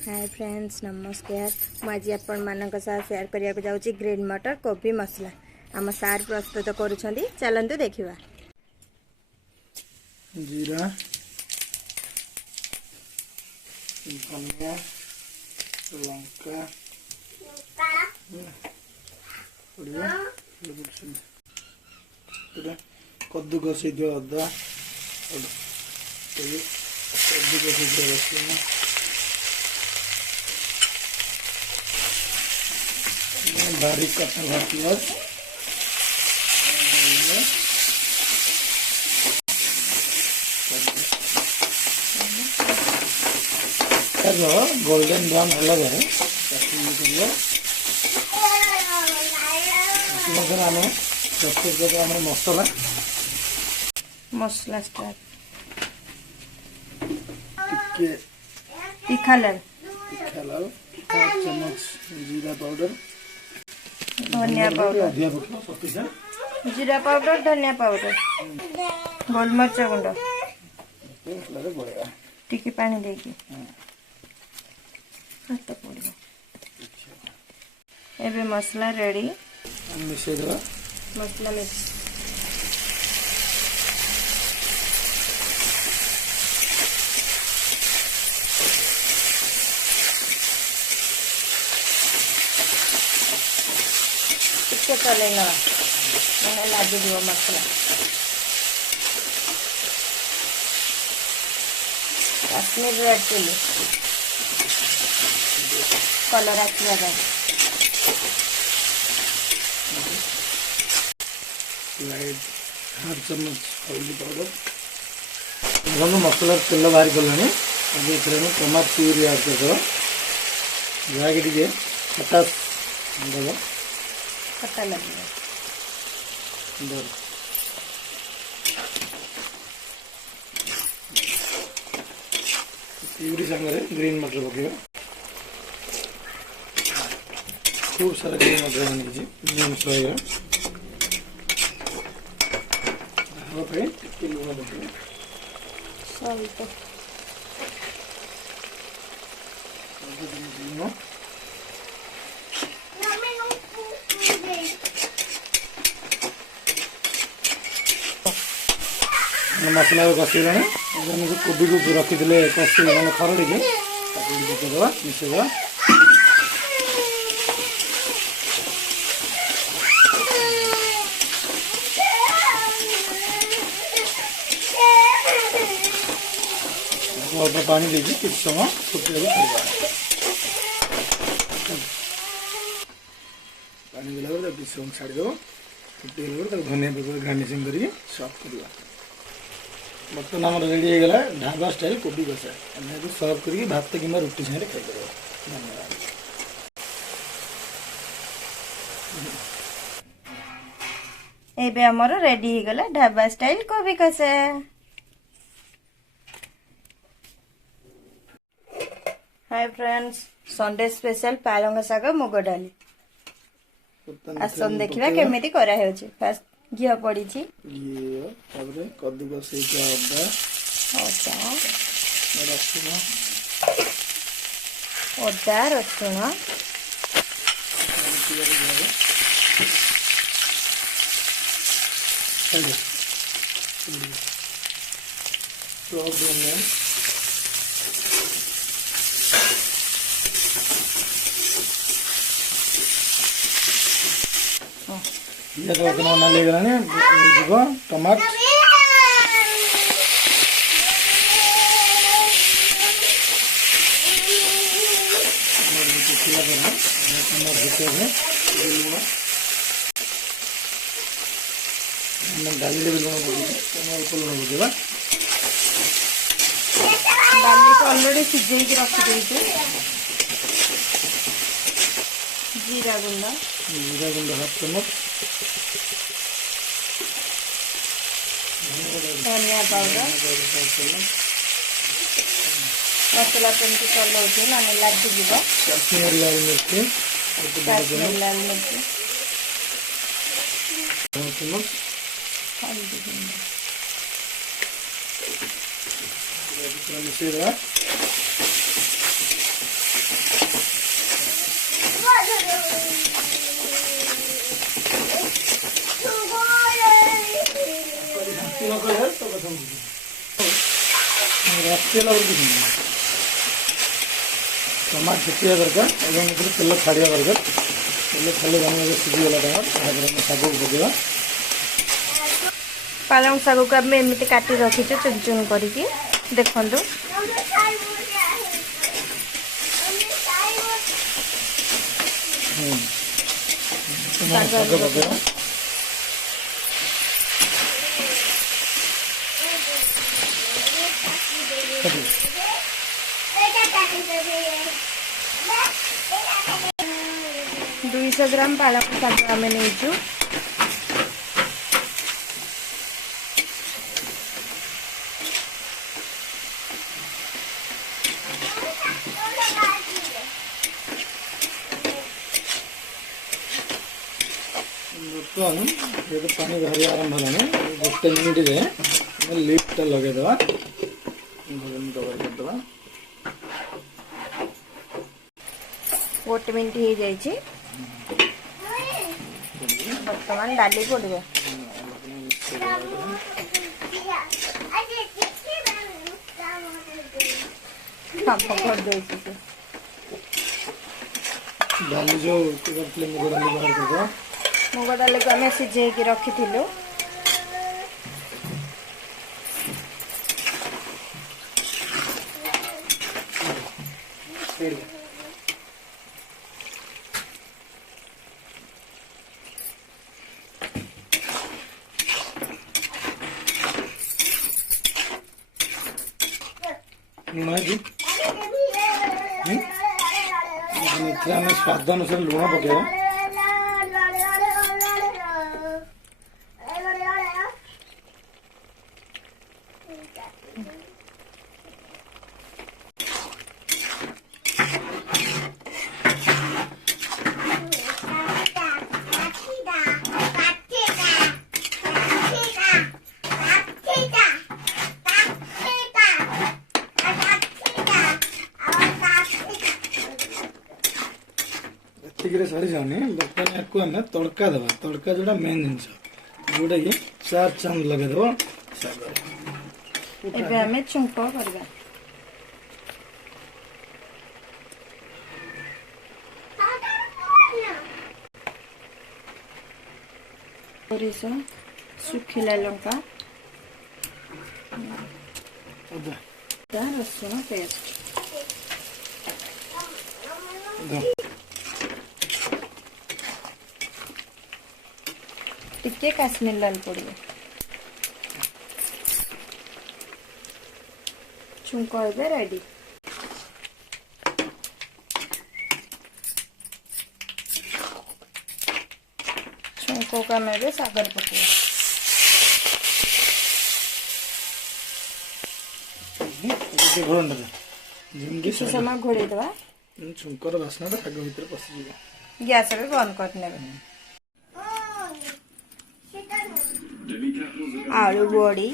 Hi friends नमस्कार। मुझे आपण मानक साथ शेयर करिया को जाउची ग्रीन मटर कोबी मसला आम सार प्रस्तुत करूछंदी। चलंतु देखिबा। जीरा धनिया लंका कद्दू कसी दियो अदा कद्दू कसी दियो रसुन बारीक कटा हुआ प्याज गोल्डन ब्राउन हल आम प्रस्तुत कर मसला मसला स्टार्ट तीखा लाल 5 चम्मच जीरा पाउडर धनिया पाउडर जीरा पाउडर धनिया पाउडर गोलमरिच गुंड टिकी पानी देकी हाथ पड़ो। एबे मसला रेडी मिशे देवा मसला मिक्स टिके चलेगा मैंने लागे दियो मसला काश्मीर रेड चिली कलर आसवा लाइट 1/2 चम्मच हल्दी पाउडर मसला तेल बाहर कलानी अब टमाटो प्यूरी ऐड कर जहाँकि खटा दब खट्टा लगे प्यूरी सांगे ग्रीन मटर पकेगा खूब सारा ग्रीन मटर बनी ग्रीन सोएगा लुण पकेगा मसला कषिला कोबी को रखी कषि मैंने खरड़ी पकईदेवा मिसेवा अल्प पानी देकी कुछ समय फुटे पानी देला कुछ समय छाड़देव फुटे धनिया पत्तर गार्निशिंग करके सर्व करवा। बर्तमान आम रेडी हो गला ढाबा स्टाइल कोबी कषा आम सर्व करके भात कि रुटी सागर खाईपर। धन्यवाद। एबे हमर रेडी हो गला ढाबा स्टाइल कोबी कषा। Hi friends Sunday special पालंग saag मुग डाली आसन देखिबा केमिति करा हेउची। फर्स्ट घिया पड़ी छी कद्दू कसी अदा रसुन टमाटो डाली भी लुण अल्प लुण पकेवा डाली को ऑलरेडी सिझे रखी देइछे। जीरा गुंड 1/2 चम्मच धनिया पाउडर मसला केमती चलाउछु माने लागि जीव काश्मीर लाल मिर्च काश्मीर लाल मिर्च चम्मच हल्दी गुंड मिसेगा रखेला टमाट छुटिया दरकार और तेल छाड़ा दरकार तेल खाली बन सीझीगला टाइम शाग को पकेगा पालंग शाग को आम एमती काटी रखीचु चुन चुन करके देखु शाग पकेगा दुईश ग्राम पालक शाग आम नहीं बर्तमान ये पानी बाहर आरंभ है गोटे मिनिट जाए लिफ्ट लगेद कवर करदे गोटे मिनिट हो जाए बर्तमान डाली पड़े डाली जो करते मुग डाली बाहर करदे मुग डाली को आम सीझे रखी लुण है स्वाद अनुसार लुण पकेगा सारी जाने बर्तमान या आम तड़का दबा तड़का जोड़ा मेन जिन जोटा कि चार चांद लगेदेव आम छुंक करवा सोरिष सुखिला लंका रसुण पेस्ट टिके काश्मीर लाल पड़े छुंक ए रेडी छुंक को आम सागर पके किसी समय घोड़े दवा छुंकर बास्ना शाग भीतर पशिज गैस भी बंद करने आलू बड़ी